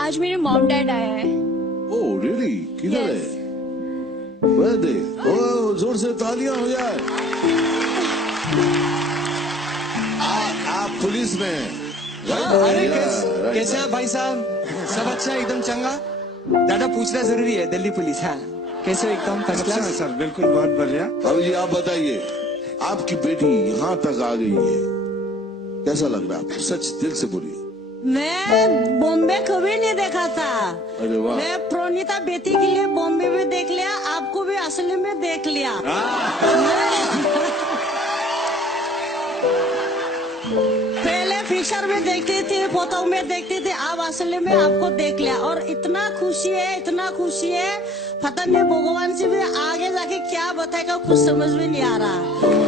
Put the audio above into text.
आज मेरे mom dad आए हैं। ओह रियली, किधर है? बर्थडे। ओह जोर से तालियां हो जाए। आप पुलिस में हैं? अरे right, कैसे हैं भाई साहब? सब अच्छा, एकदम चंगा। दादा पूछना जरूरी है, दिल्ली पुलिस। हाँ कैसे हो? एकदम फर्स्ट अच्छा क्लास। सर, बिल्कुल, बहुत बढ़िया। अब जी आप बताइए, आपकी बेटी यहाँ तक आ गई है, कैसा लग रहा है आपको? सच दिल से बोलिए। मैं बॉम्बे कभी नहीं देखा था। अरे वाह। मैं प्रोनीता बेटी के लिए बॉम्बे में देख लिया, आपको भी असली में देख लिया। पहले पिक्चर में देखती थी, फोटो में देखती थी, अब असली में आपको देख लिया और इतना खुशी है, इतना खुशी है, पता नहीं भगवान से भी आगे जाके क्या बताएगा, कुछ समझ में नहीं आ रहा।